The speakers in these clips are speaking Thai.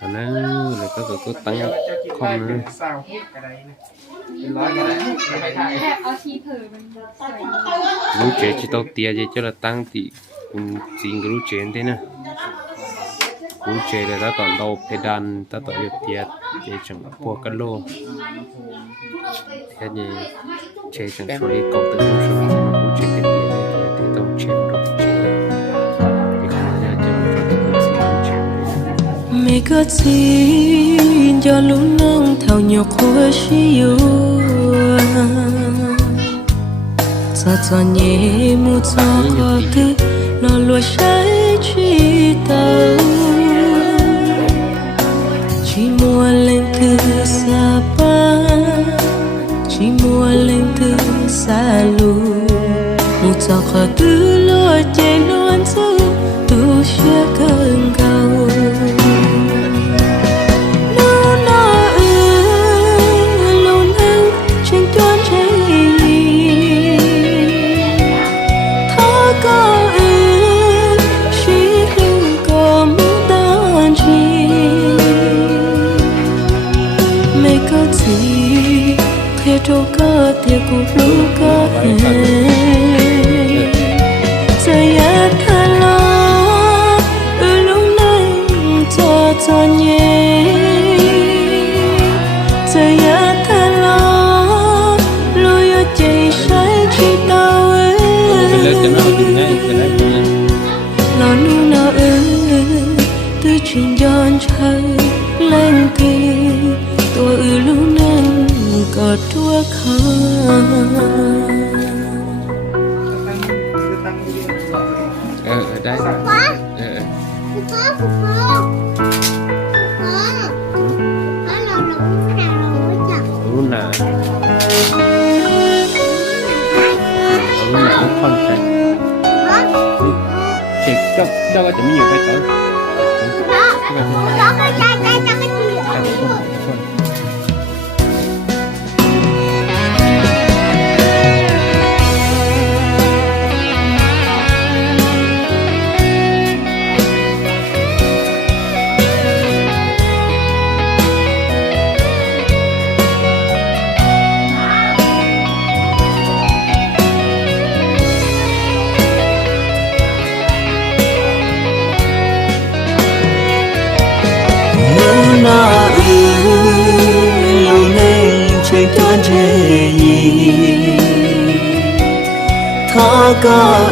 อันนั้นเลยก็ตั้งคอมนะรู้เจจะต้องเตียจะละตั้งตีคุณจริงก็รู้เจนได้นะรู้เจเลยแล้วตอนเราเพดานถ้าต่อเตียเจจังพวกกันโลแค่นี้เจจังช่วยกอบตัวรู้ช่วยรู้เจเป็นเตียเลยที่ต้องเช็ดรู้เจที่เขาจะ每个字叫路能头鸟可是有，早早夜幕早可的落落谁知道？寂寞冷的沙巴，寂寞冷的沙路，幕早可的落结乱走，都学更高。đâu có tiếc cũng lúc có hẹn giờ ya tha lo lúc này cho nhé giờ ya tha lo lối ở chạy say chỉ tao ấy lo nu nào từ chuyện giòn chơi lên kia tôi lúc này có tua khăn ở đây Luna Luna nó con phải chỉ cho cái chuẩn bị nhiều cái tới đó cái có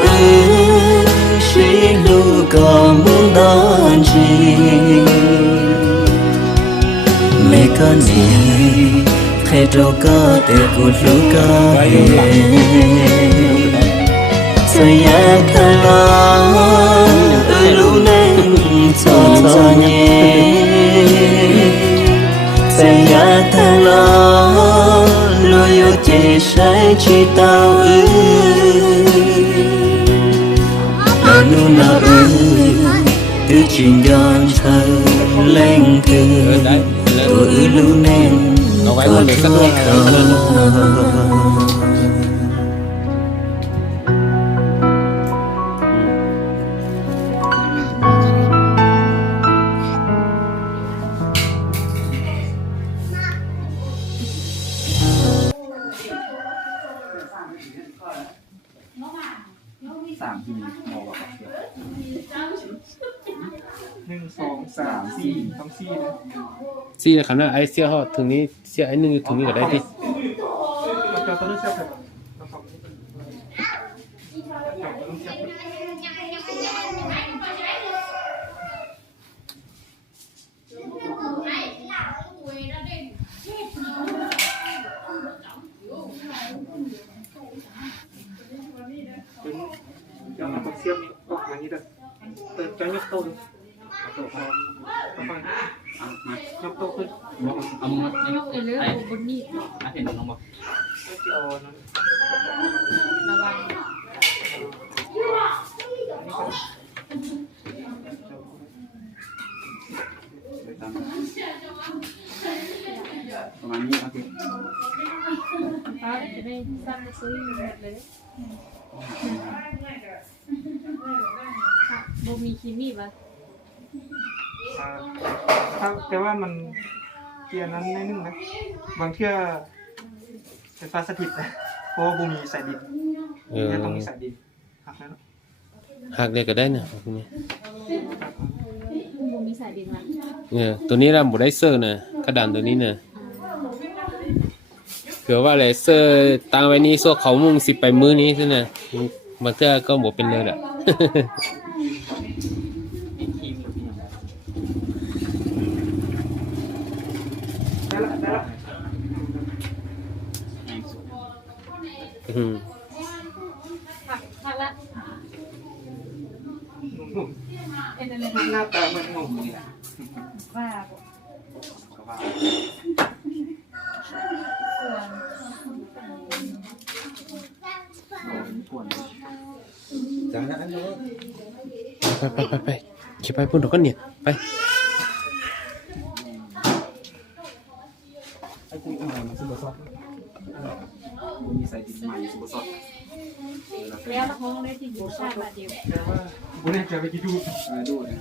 sĩ lu có muốn đón gì mấy con gì khi đâu có thể cột lu có say ya tha lo lu nên cho nhé say ya tha lo lo yo che sai chỉ tao nu nào từ chuyện giòn thơ lên từ tôi luôn nên có thua không xí là khả năng ai xia họ thường ní xia ấy nương thường ní ở đây đi cho nó con xiêm có cái như đây cho nhóc tôi tổ phao nhóc tôiขึ้นnhóc cái lưới của bún nhịเห็นน้องบอกระวังประมาณนี้ครับพี่จะได้สั่งซื้อหมดเลยบ่มีคิมี่ปะ 3 แต่ว่ามันเกียร์นั้นนิดนึงนะบางเที่ยไฟฟ้าสถิตนะเพราะว่าบูมีสายดินเนี่ยต้องมีสายดินหักแล้ว หักเลยก็ได้นะนี่ มุมมีสายดินมัน ตัวนี้เราบ่ได้เซอร์นะกระดานตัวนี้นะเผื่อว่าอะไรเซอร์ตั้งไว้นี่ส่วนเขามุ่งสิไปมื้อนี้ซินะบางเทื่อก็บ่เป็นเลยล่ะ ได้ละได้ละ หักละ หนุ่ม เอ็นอะไร ๆหน้าตาเหมือนหนุ่มนี่แหละ ว่า ก็ว่าจังนั้นเนอะ ไปขี่ไปพุ่นดอกกันเนี่ยไป ไอ้ที่มันซุปเปอร์ซอสมีสายดินใหม่ซุปเปอร์ซอส แล้วละห้องได้ที่อยู่ชาติเดียว แต่ว่าบุญจะไปกินดูดูนะ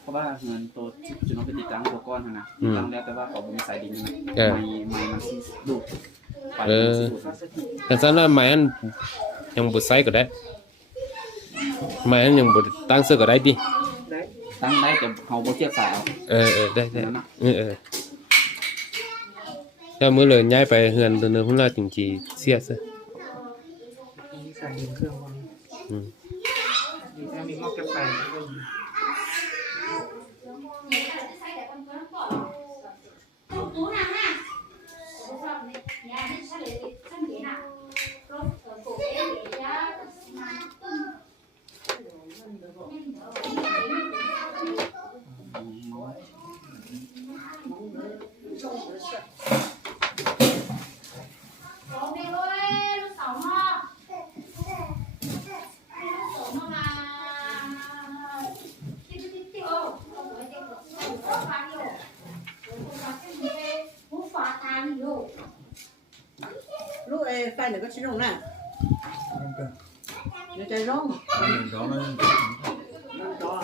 เพราะว่าเงินตัวจุดน้องไปติดตั้งตัวก้อนนะตั้งแล้วแต่ว่าเขาบุญสายดินนะไม่มันดูด แต่ซั่นน่ะไม้อันยังบ่ใส่ก็ได้ไม้อันยังบ่ตั้งเสื้อก็ได้ดิ ตั้งได้แต่เขาบ่เทียบสายเอา ได้ถ้ามื้อเลยย้ายไปเฮือนตัวนึงพุ่นละจริงๆเสียซะ มีสายดินเครื่องวางมีแค่มีหม้อแกงไฟlúc ấy phải được có chín rồng nè nó chơi rong đó đó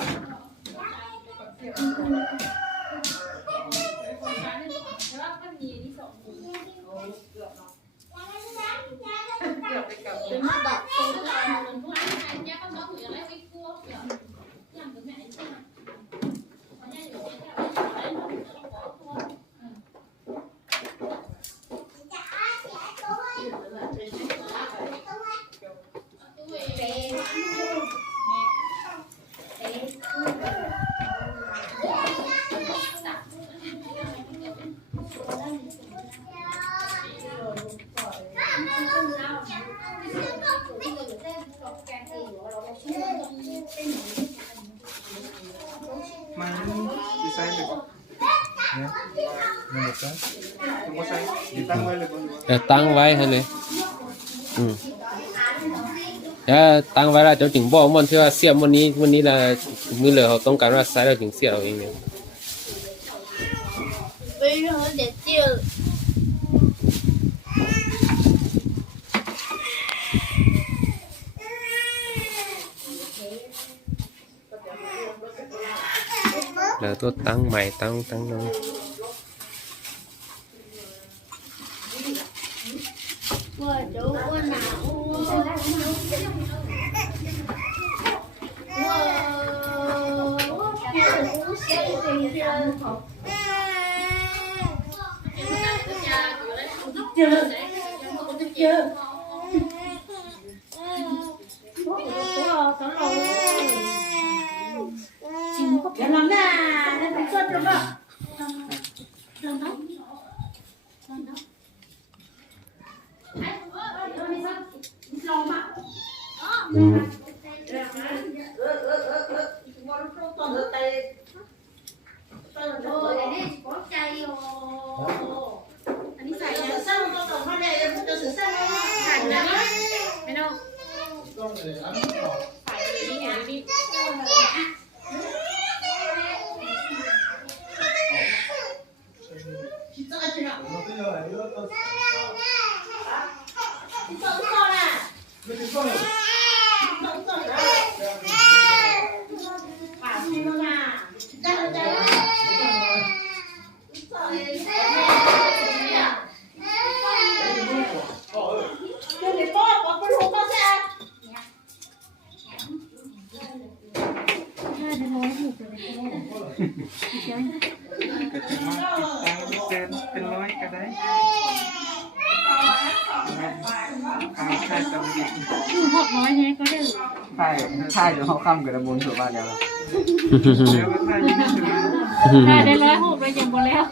มันดีไซน์เลยป่ะเนี่ยมันดีไซน์มันดีไซน์ดีตั้งไว้เลยป่ะ ตั้งไว้ให้เลยตั้งไว้แล้วเจ้าจึงบอกมันที่ว่าเสียบวันนี้ละมื้อเหลือเขาต้องการว่าใช้เราจึงเสียบเอาเองเนี่ย bây giờ để tiêu là tôi tăng mày tăng đâu vừa đủ nào làm nè nó không xuất được đâu làm đóอันนี้ใส่ sửa sang con tổng hoa này em cho sửa sang ใส่แล้วไม่ต้องใส่นี่ไงนี่ Hãy subscribe cho kênh Ghiền Mì Gõ để không bỏ lỡ ก็จะมาติดตั้งเป็นร้อยก็ได้เอาใช่ตรงนี้ หกร้อยเนี่ยก็ได้ ใช่เดี๋ยวเขาค้ำกับระบุนถูกป่ะเดี๋ยว แล้วก็ถ้ายังไม่ถึง ถ้าได้106เลยยังบ่แล้ว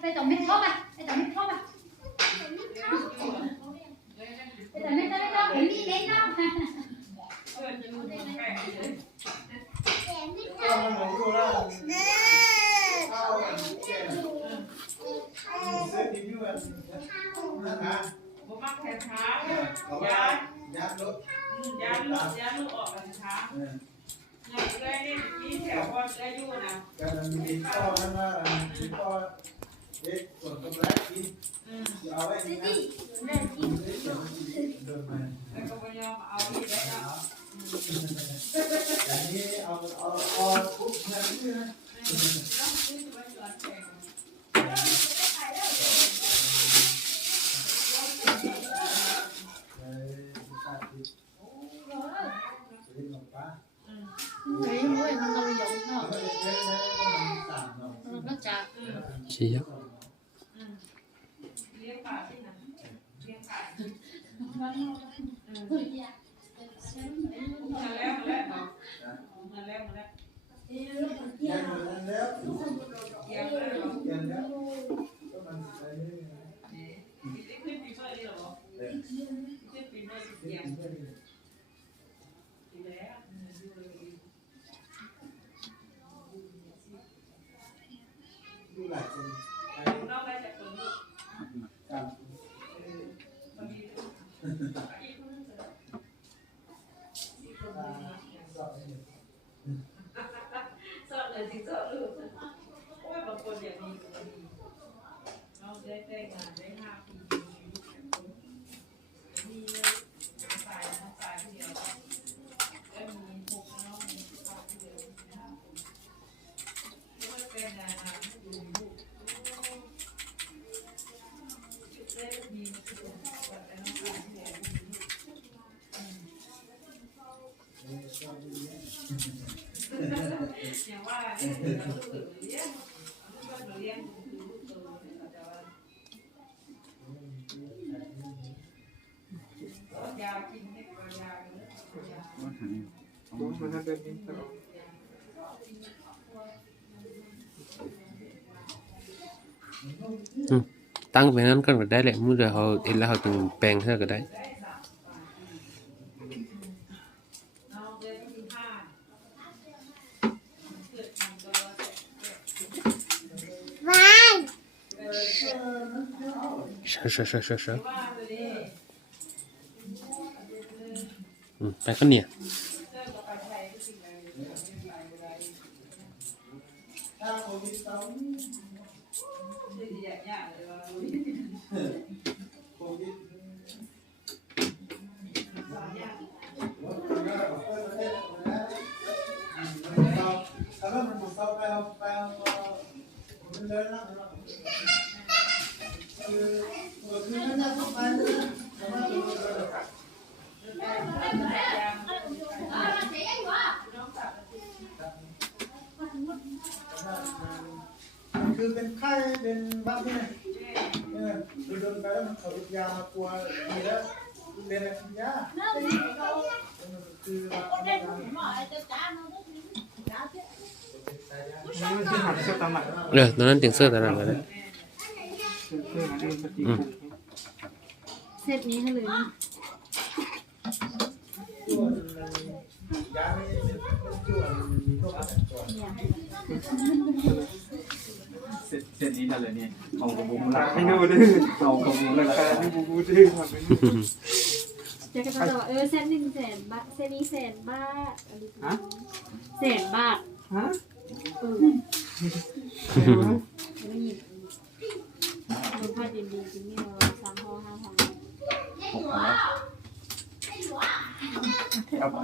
ไปต่อไม่ชอบอ่ะไปต่อไม่ชอบอ่ะไปต่อไม่ชอบเห็นมีเล่นเนาะชี้ยักมันจะเดินตลอด ตั้งไปนั้นก็ได้แหละมื้อเดียวเขาเห็นแล้วเขาถึงแปลงเท่าก็ได้เชไปก็เนี่ย คือเป็นไข้เป็นบ้าที่ไหนโดนไปแล้วมันเขายากลัวมีแล้วเป็นอะไรยาคือนี่คือหันเสื้อตาหมัด ตอนนั้นถึงเสื้อตาหนักเลย เสื้อมาเรียนปฏิบัติ เซตนี้ให้เลยนะ เส้นนี้นั่นเลยเนี่ยเอากระบุง หลั ลาก ไม่ดูดื้อ เอากระบุง รา ลาก คาที่บูบูดื้อทำไม่ดู เจะก็จะบอกเซต100,000 บาทเซตนี้100,000 บาทอะไร ฮะ 100,000 บาท ฮะ ไม่หยิบรสชาติดีๆจริงๆเรา3ห่อ5ห่อ 6แล้วเอาไ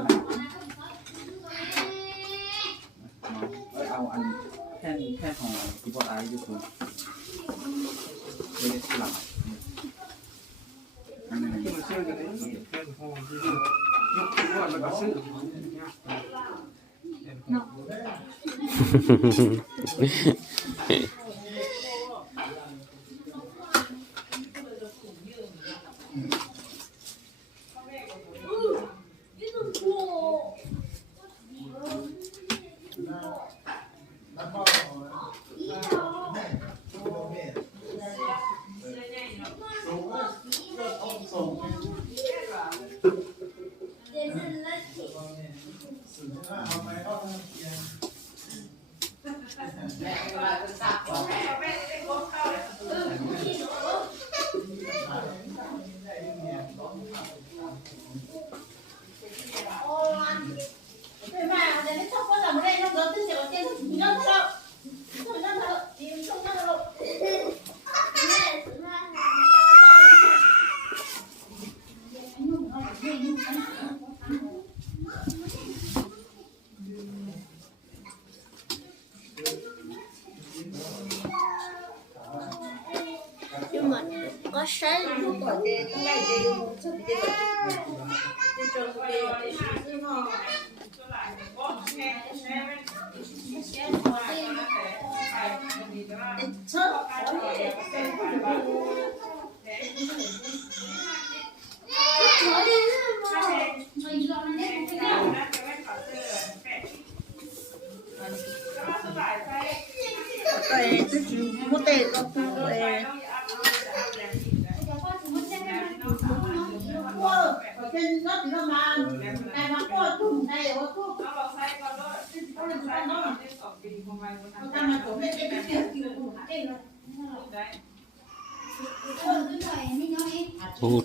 ปเอาอันแค่ของที่พอได้อยู่คุณไม่ได้ที่หลังอันนี้ ที่มันเสื้อกันนี่เสื้อห้องที่ยกขึ้นว่ามันก็ซื้อ เนาะ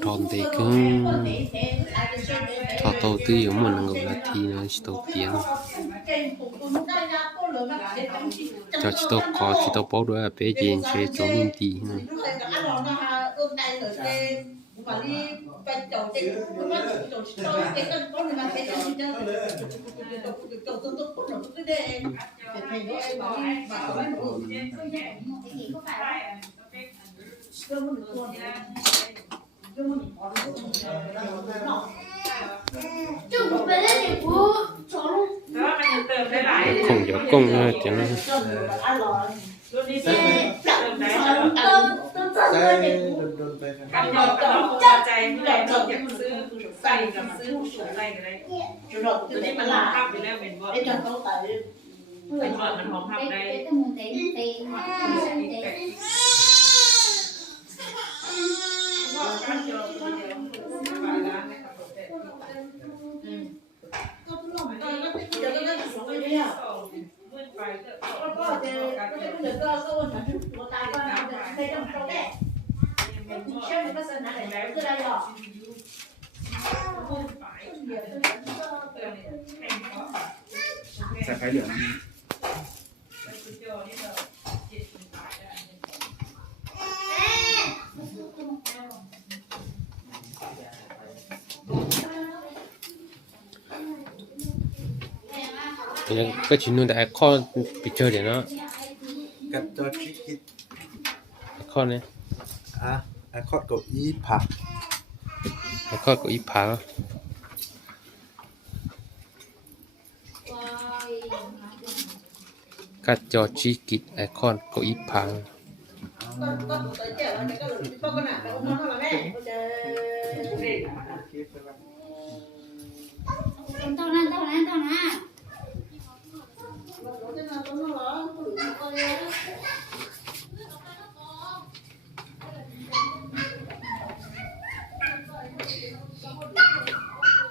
thon thì cứ thọ đầu tư giống mình người là thì nó chỉ đầu tiên cho chỉ đầu có chỉ đầu bao đôi là bé chuyện chơi chống luôn tí này không giống công cho nóกันยอมใจผู้ใดอยากซื้อใส่กับซื้อสูงใส่กันเลยตัวนี้มันหอมพับไปแล้วเป็นว่าเป็นว่ามันหอมพับได้ใส่ไฟเหลือง cái chuyện nuôi đại kho bị chơi để nó กับตัวที่คิด kho này ไอ้ข้อเก้าอี้ผัก kho của ít phá กัดจอชีกิดไอคอนเก็อีพัง ต้องนั้น